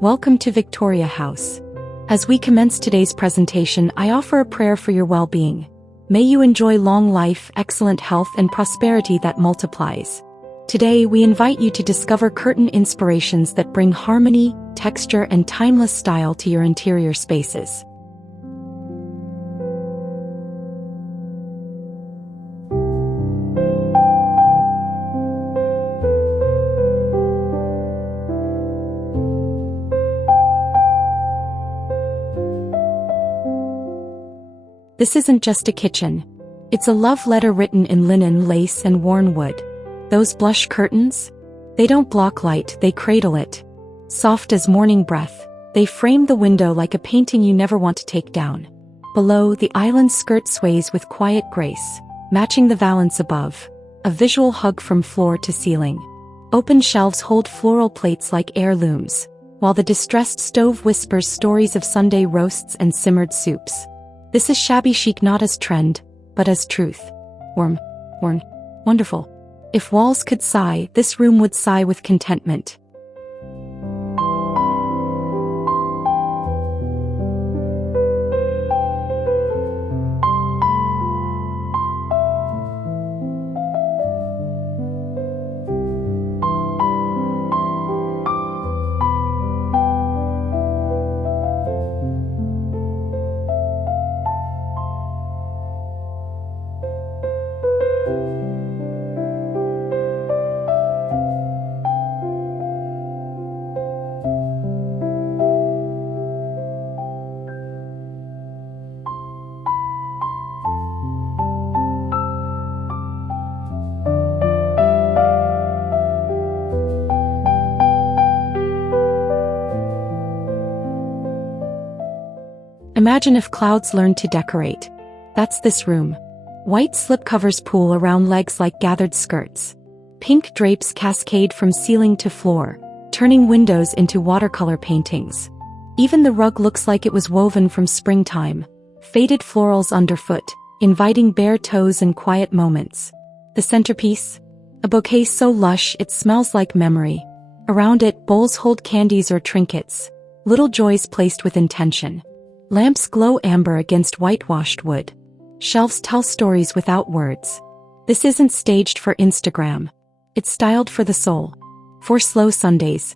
Welcome to VictoriaHouse. As we commence today's presentation, I offer a prayer for your well-being. May you enjoy long life, excellent health, and prosperity that multiplies. Today, we invite you to discover curtain inspirations that bring harmony, texture, and timeless style to your interior spaces. This isn't just a kitchen. It's a love letter written in linen, lace, and worn wood. Those blush curtains? They don't block light, they cradle it. Soft as morning breath, they frame the window like a painting you never want to take down. Below, the island skirt sways with quiet grace, matching the valance above, a visual hug from floor to ceiling. Open shelves hold floral plates like heirlooms, while the distressed stove whispers stories of Sunday roasts and simmered soups. This is shabby chic not as trend, but as truth. Warm, wonderful. If walls could sigh, this room would sigh with contentment. Imagine if clouds learned to decorate. That's this room. White slipcovers pool around legs like gathered skirts. Pink drapes cascade from ceiling to floor, turning windows into watercolor paintings. Even the rug looks like it was woven from springtime. Faded florals underfoot, inviting bare toes and quiet moments. The centerpiece? A bouquet so lush it smells like memory. Around it, bowls hold candies or trinkets. Little joys placed with intention. Lamps glow amber against whitewashed wood. Shelves tell stories without words. This isn't staged for Instagram. It's styled for the soul. For slow Sundays.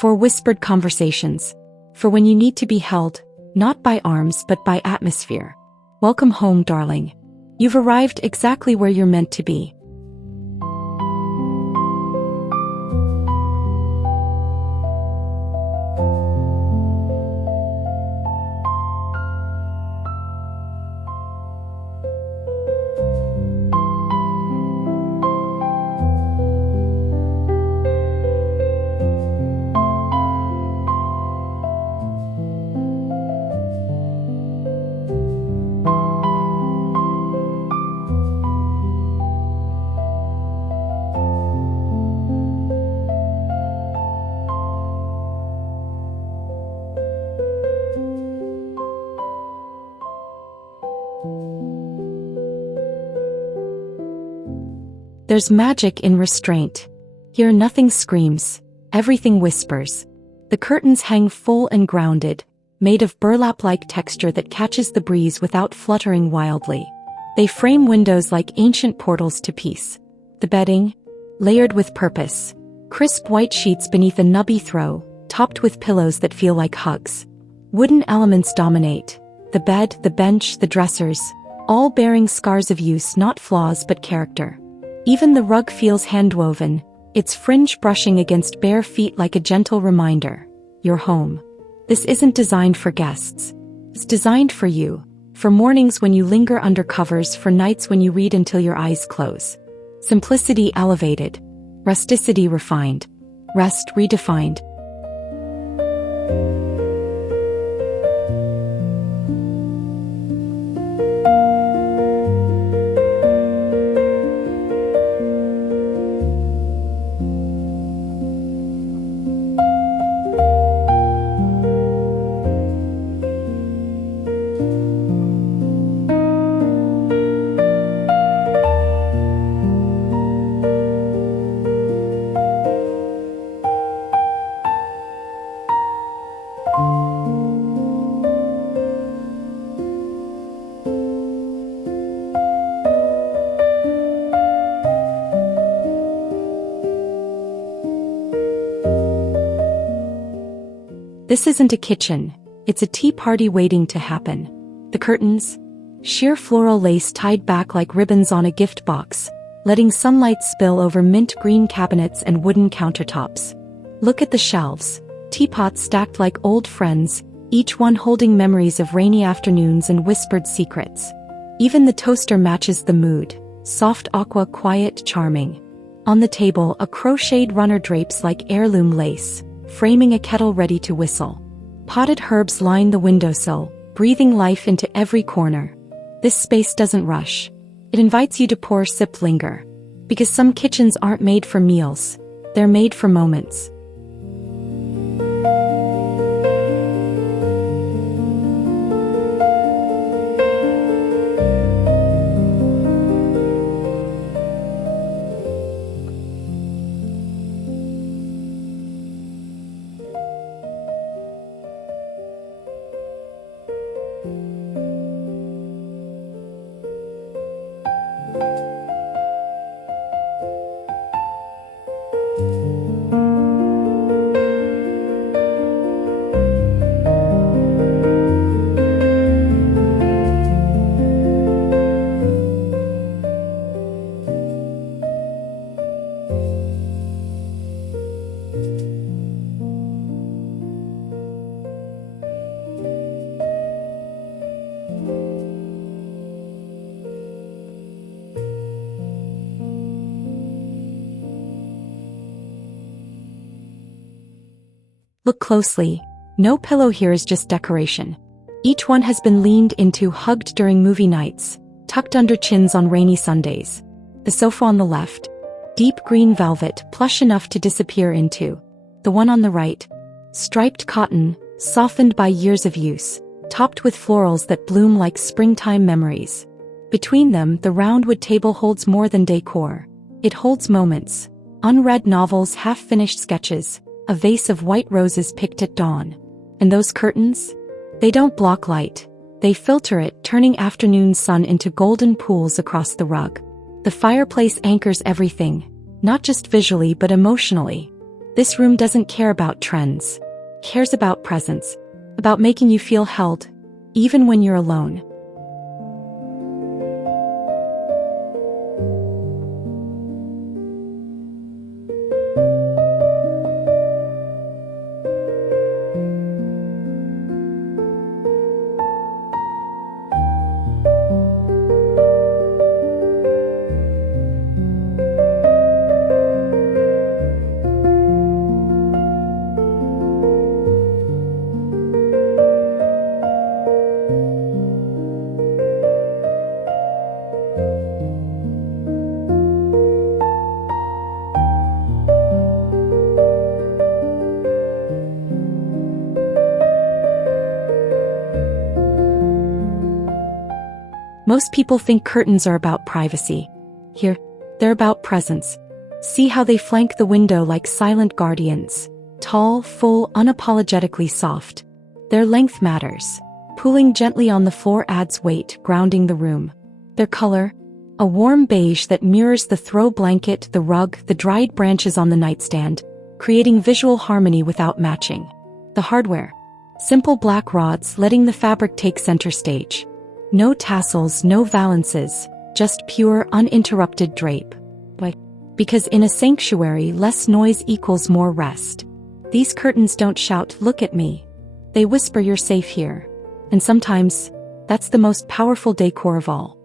For whispered conversations. For when you need to be held, not by arms but by atmosphere. Welcome home, darling. You've arrived exactly where you're meant to be. There's magic in restraint. Here nothing screams, everything whispers. The curtains hang full and grounded, made of burlap-like texture that catches the breeze without fluttering wildly. They frame windows like ancient portals to peace. The bedding? Layered with purpose. Crisp white sheets beneath a nubby throw, topped with pillows that feel like hugs. Wooden elements dominate. The bed, the bench, the dressers, all bearing scars of use, not flaws but character. Even the rug feels handwoven, its fringe brushing against bare feet like a gentle reminder. You're home. This isn't designed for guests. It's designed for you. For mornings when you linger under covers, for nights when you read until your eyes close. Simplicity elevated. Rusticity refined. Rest redefined. This isn't a kitchen, it's a tea party waiting to happen. The curtains? Sheer floral lace tied back like ribbons on a gift box, letting sunlight spill over mint green cabinets and wooden countertops. Look at the shelves. Teapots stacked like old friends, each one holding memories of rainy afternoons and whispered secrets. Even the toaster matches the mood. Soft aqua, quiet, charming. On the table, a crocheted runner drapes like heirloom lace, framing a kettle ready to whistle. Potted herbs line the windowsill, breathing life into every corner. This space doesn't rush. It invites you to pour, sip, linger. Because some kitchens aren't made for meals. They're made for moments. Look closely. No pillow here is just decoration. Each one has been leaned into, hugged during movie nights, tucked under chins on rainy Sundays. The sofa on the left, deep green velvet, plush enough to disappear into. The one on the right, striped cotton, softened by years of use, topped with florals that bloom like springtime memories. Between them, the roundwood table holds more than decor. It holds moments, unread novels, half-finished sketches, a vase of white roses picked at dawn. And those curtains? They don't block light. They filter it, turning afternoon sun into golden pools across the rug. The fireplace anchors everything, not just visually but emotionally. This room doesn't care about trends. It cares about presence, about making you feel held, even when you're alone. Most people think curtains are about privacy. Here, they're about presence. See how they flank the window like silent guardians. Tall, full, unapologetically soft. Their length matters. Pulling gently on the floor adds weight, grounding the room. Their color? A warm beige that mirrors the throw blanket, the rug, the dried branches on the nightstand, creating visual harmony without matching. The hardware? Simple black rods letting the fabric take center stage. No tassels, no valances, just pure, uninterrupted drape. Why? Because in a sanctuary, less noise equals more rest. These curtains don't shout, "Look at me." They whisper, "You're safe here." And sometimes, that's the most powerful decor of all.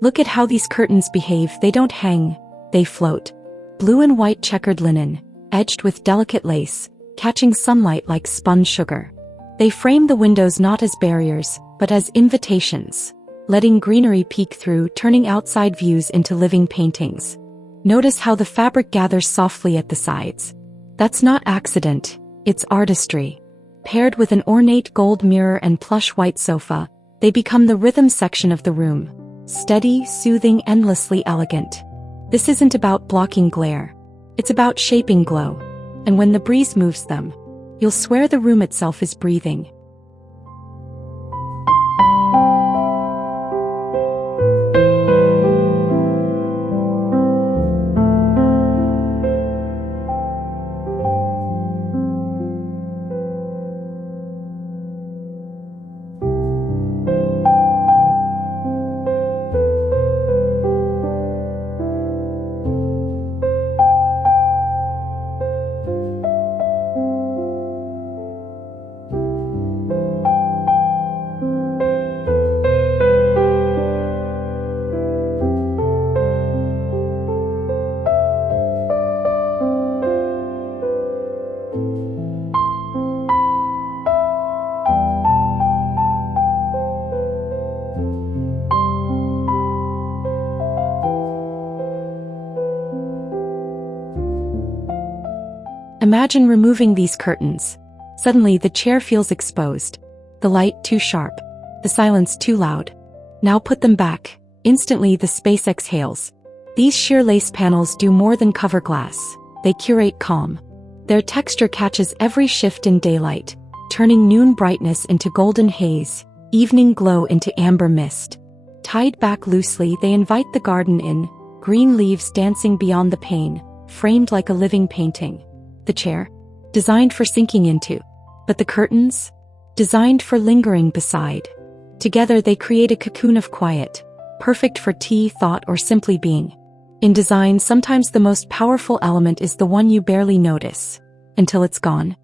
Look at how these curtains behave. They don't hang, they float. blue and white checkered linen, edged with delicate lace, catching sunlight like spun sugar. They frame the windows not as barriers, but as invitations, letting greenery peek through, turning outside views into living paintings. Notice how the fabric gathers softly at the sides. That's not accident, it's artistry. Paired with an ornate gold mirror and plush white sofa, they become the rhythm section of the room. Steady, soothing, endlessly elegant. This isn't about blocking glare. It's about shaping glow. And when the breeze moves them, you'll swear the room itself is breathing. Imagine removing these curtains. Suddenly the chair feels exposed. The light too sharp. The silence too loud. Now put them back. Instantly the space exhales. These sheer lace panels do more than cover glass. They curate calm. Their texture catches every shift in daylight, turning noon brightness into golden haze, evening glow into amber mist. Tied back loosely, they invite the garden in, green leaves dancing beyond the pane, framed like a living painting. The chair, designed for sinking into, but the curtains, designed for lingering beside. Together they create a cocoon of quiet, perfect for tea, thought, or simply being. In design, sometimes the most powerful element is the one you barely notice, until it's gone.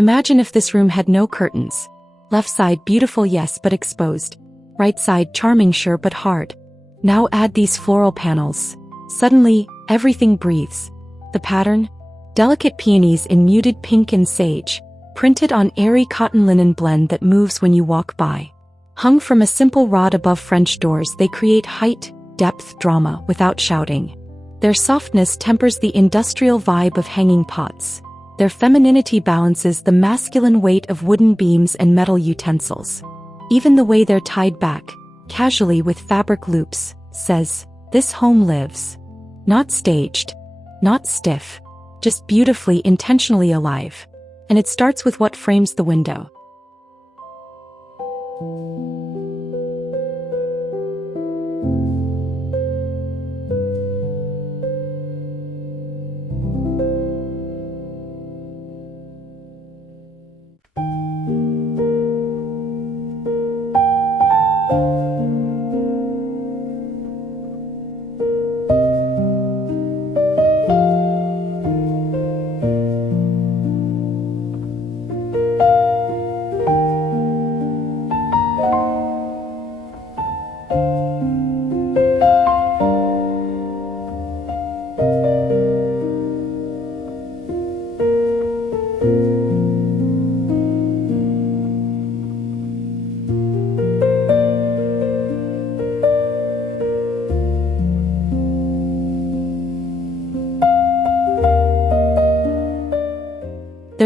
Imagine if this room had no curtains. Left side beautiful, yes, but exposed. Right side charming, sure, but hard. Now add these floral panels. Suddenly, everything breathes. The pattern? Delicate peonies in muted pink and sage, printed on airy cotton linen blend that moves when you walk by. Hung from a simple rod above French doors, they create height, depth, drama without shouting. Their softness tempers the industrial vibe of hanging pots. Their femininity balances the masculine weight of wooden beams and metal utensils. Even the way they're tied back, casually with fabric loops, says, this home lives. Not staged. Not stiff. Just beautifully, intentionally alive. And it starts with what frames the window.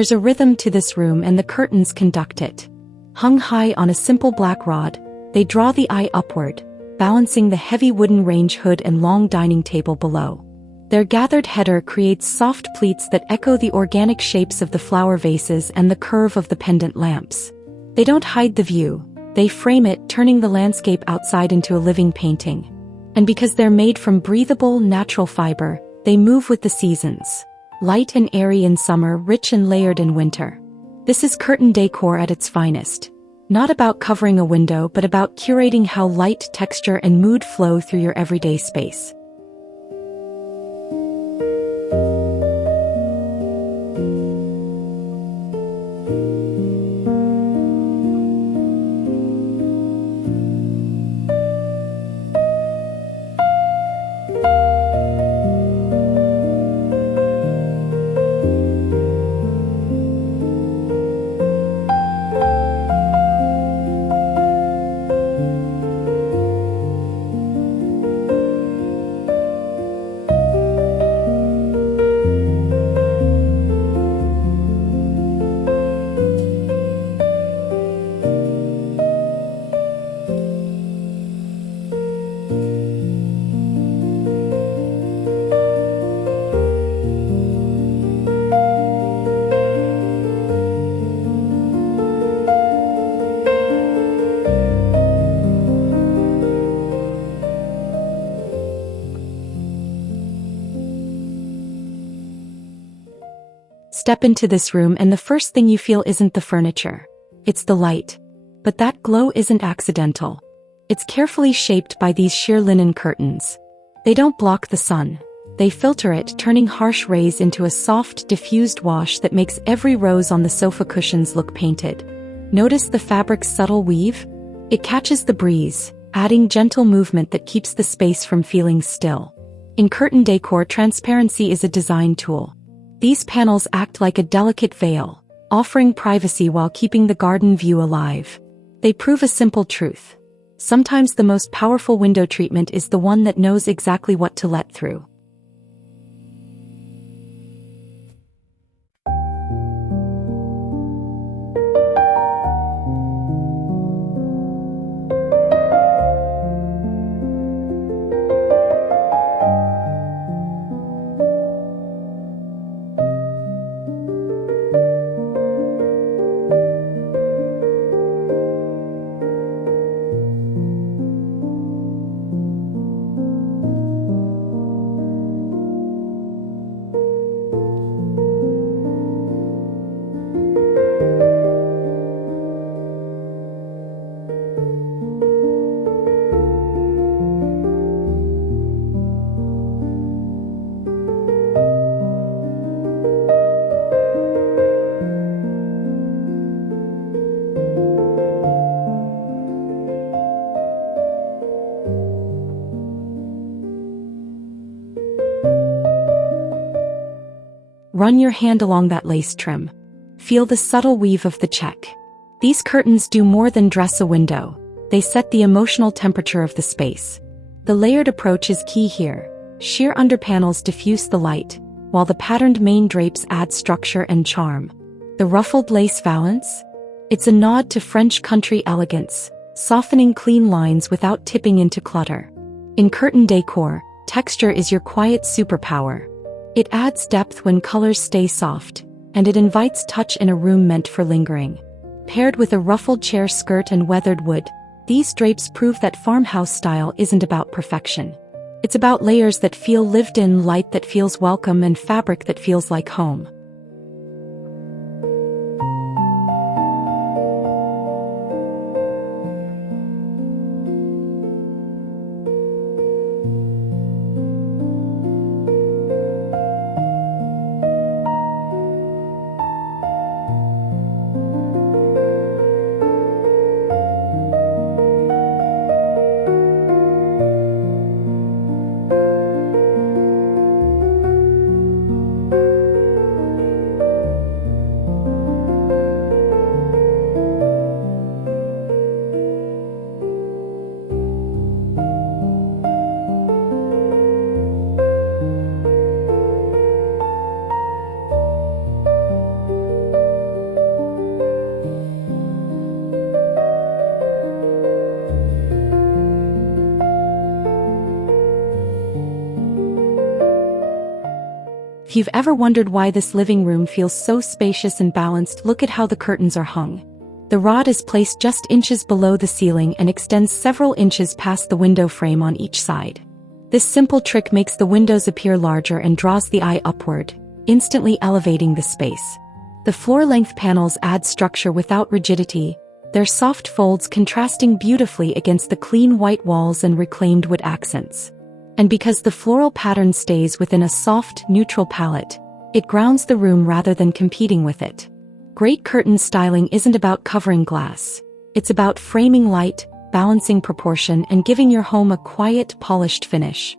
There's a rhythm to this room and the curtains conduct it. Hung high on a simple black rod, they draw the eye upward, balancing the heavy wooden range hood and long dining table below. Their gathered header creates soft pleats that echo the organic shapes of the flower vases and the curve of the pendant lamps. They don't hide the view, they frame it, turning the landscape outside into a living painting. And because they're made from breathable, natural fiber, they move with the seasons. Light and airy in summer, rich and layered in winter. This is curtain decor at its finest. Not about covering a window, but about curating how light, texture, and mood flow through your everyday space. Step into this room and the first thing you feel isn't the furniture. It's the light. But that glow isn't accidental. It's carefully shaped by these sheer linen curtains. They don't block the sun. They filter it, turning harsh rays into a soft, diffused wash that makes every rose on the sofa cushions look painted. Notice the fabric's subtle weave? It catches the breeze, adding gentle movement that keeps the space from feeling still. In curtain decor, transparency is a design tool. These panels act like a delicate veil, offering privacy while keeping the garden view alive. They prove a simple truth. Sometimes the most powerful window treatment is the one that knows exactly what to let through. Run your hand along that lace trim. Feel the subtle weave of the check. These curtains do more than dress a window. They set the emotional temperature of the space. The layered approach is key here. Sheer underpanels diffuse the light, while the patterned main drapes add structure and charm. The ruffled lace valance? It's a nod to French country elegance, softening clean lines without tipping into clutter. In curtain decor, texture is your quiet superpower. It adds depth when colors stay soft, and it invites touch in a room meant for lingering. Paired with a ruffled chair skirt and weathered wood, these drapes prove that farmhouse style isn't about perfection. It's about layers that feel lived in, light that feels welcome, and fabric that feels like home. If you've ever wondered why this living room feels so spacious and balanced, look at how the curtains are hung. The rod is placed just inches below the ceiling and extends several inches past the window frame on each side. This simple trick makes the windows appear larger and draws the eye upward, instantly elevating the space. The floor-length panels add structure without rigidity, their soft folds contrasting beautifully against the clean white walls and reclaimed wood accents. And because the floral pattern stays within a soft, neutral palette, it grounds the room rather than competing with it. Great curtain styling isn't about covering glass. It's about framing light, balancing proportion, and giving your home a quiet, polished finish.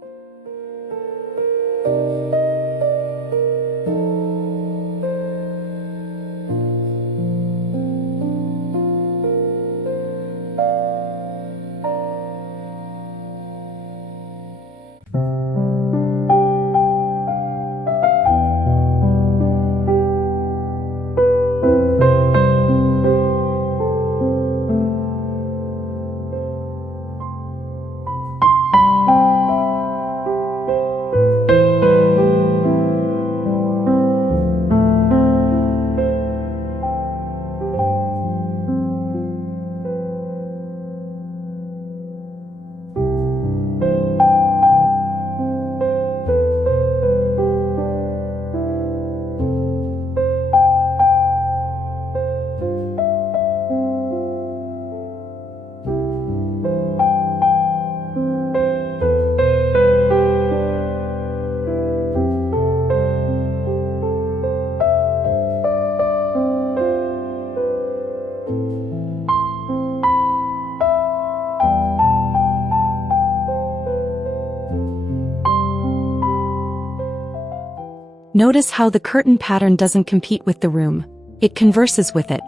Notice how the curtain pattern doesn't compete with the room, it converses with it.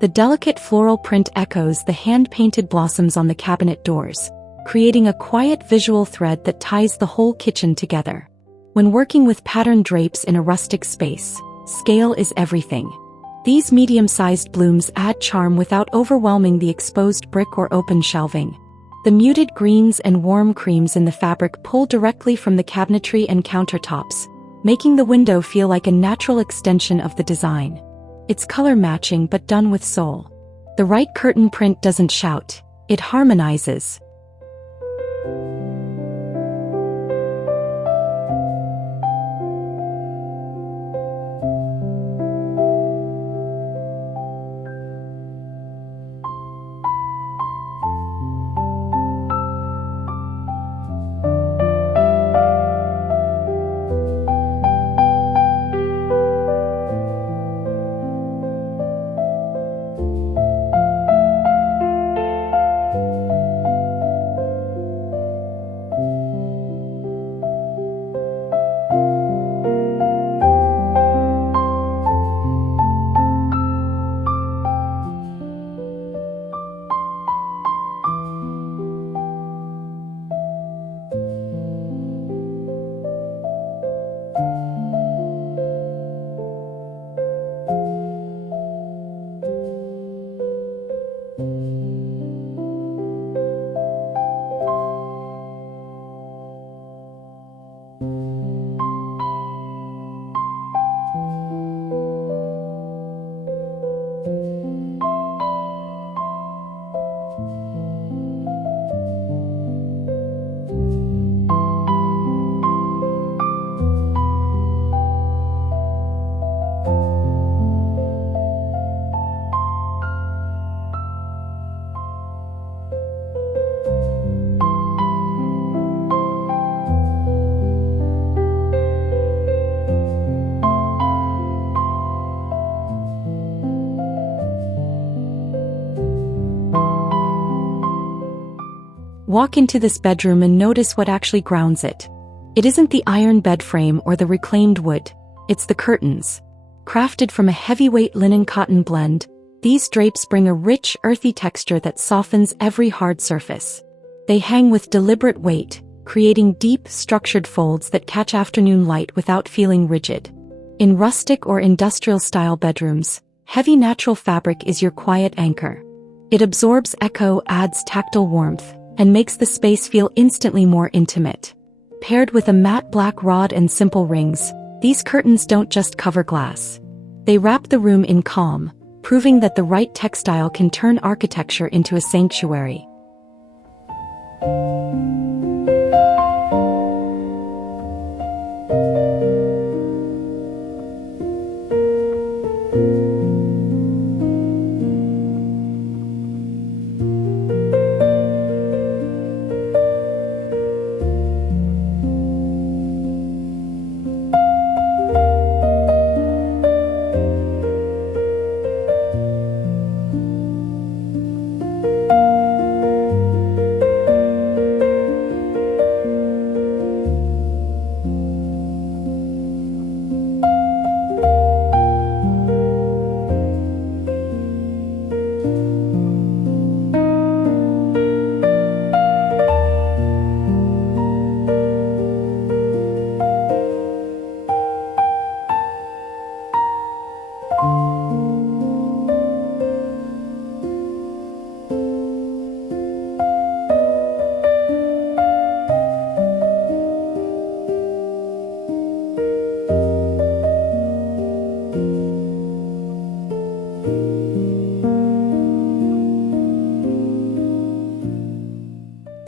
The delicate floral print echoes the hand-painted blossoms on the cabinet doors, creating a quiet visual thread that ties the whole kitchen together. When working with patterned drapes in a rustic space, scale is everything. These medium-sized blooms add charm without overwhelming the exposed brick or open shelving. The muted greens and warm creams in the fabric pull directly from the cabinetry and countertops, making the window feel like a natural extension of the design. It's color matching but done with soul. The right curtain print doesn't shout, it harmonizes. Walk into this bedroom and notice what actually grounds it. It isn't the iron bed frame or the reclaimed wood, it's the curtains. Crafted from a heavyweight linen-cotton blend, these drapes bring a rich, earthy texture that softens every hard surface. They hang with deliberate weight, creating deep, structured folds that catch afternoon light without feeling rigid. In rustic or industrial-style bedrooms, heavy natural fabric is your quiet anchor. It absorbs echo, adds tactile warmth, and makes the space feel instantly more intimate. Paired with a matte black rod and simple rings, These curtains don't just cover glass. They wrap the room in calm, proving that the right textile can turn architecture into a sanctuary.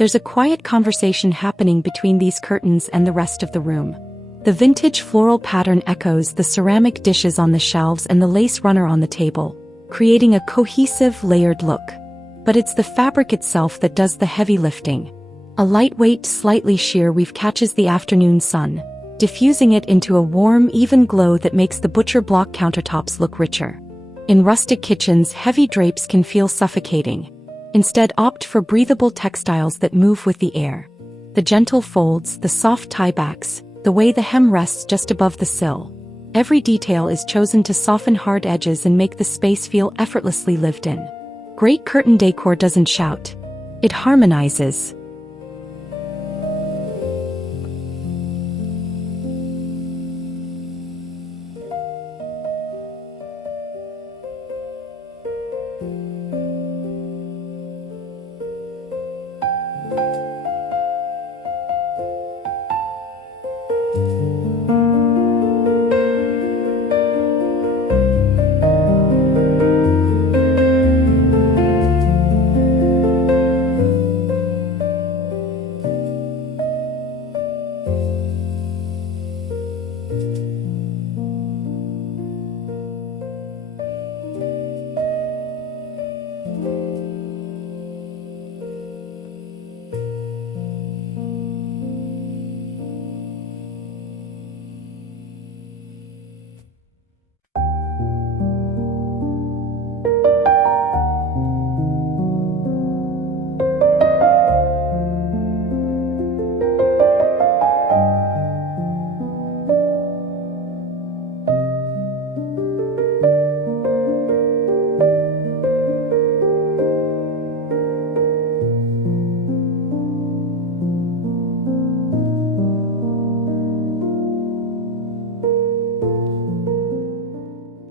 There's a quiet conversation happening between these curtains and the rest of the room. The vintage floral pattern echoes the ceramic dishes on the shelves and the lace runner on the table, creating a cohesive, layered look. But it's the fabric itself that does the heavy lifting. A lightweight, slightly sheer weave catches the afternoon sun, diffusing it into a warm, even glow that makes the butcher block countertops look richer. In rustic kitchens, heavy drapes can feel suffocating. Instead, opt for breathable textiles that move with the air. The gentle folds, the soft tiebacks, the way the hem rests just above the sill. Every detail is chosen to soften hard edges and make the space feel effortlessly lived in. Great curtain decor doesn't shout. It harmonizes.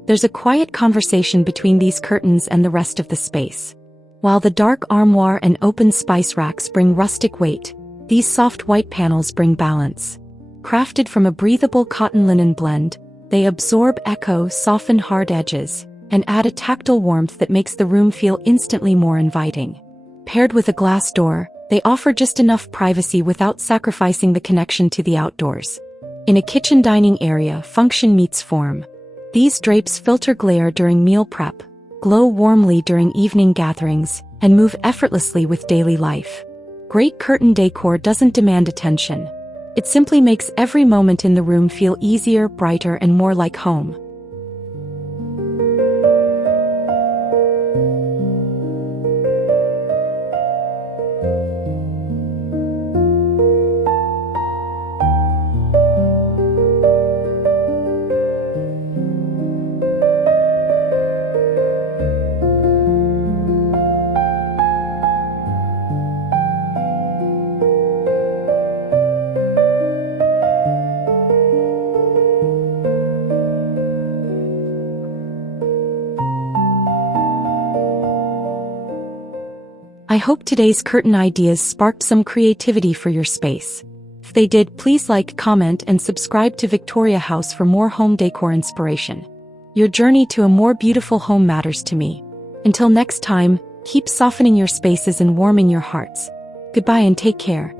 There's a quiet conversation between these curtains and the rest of the space. While the dark armoire and open spice racks bring rustic weight, these soft white panels bring balance. Crafted from a breathable cotton linen blend, they absorb echo, soften hard edges, and add a tactile warmth that makes the room feel instantly more inviting. Paired with a glass door, they offer just enough privacy without sacrificing the connection to the outdoors. In a kitchen dining area, function meets form. These drapes filter glare during meal prep, glow warmly during evening gatherings, and move effortlessly with daily life. Great curtain decor doesn't demand attention. It simply makes every moment in the room feel easier, brighter, and more like home. I hope today's curtain ideas sparked some creativity for your space. If they did, please like, comment, and subscribe to Victoria House for more home decor inspiration. Your journey to a more beautiful home matters to me. Until next time, keep softening your spaces and warming your hearts. Goodbye and take care.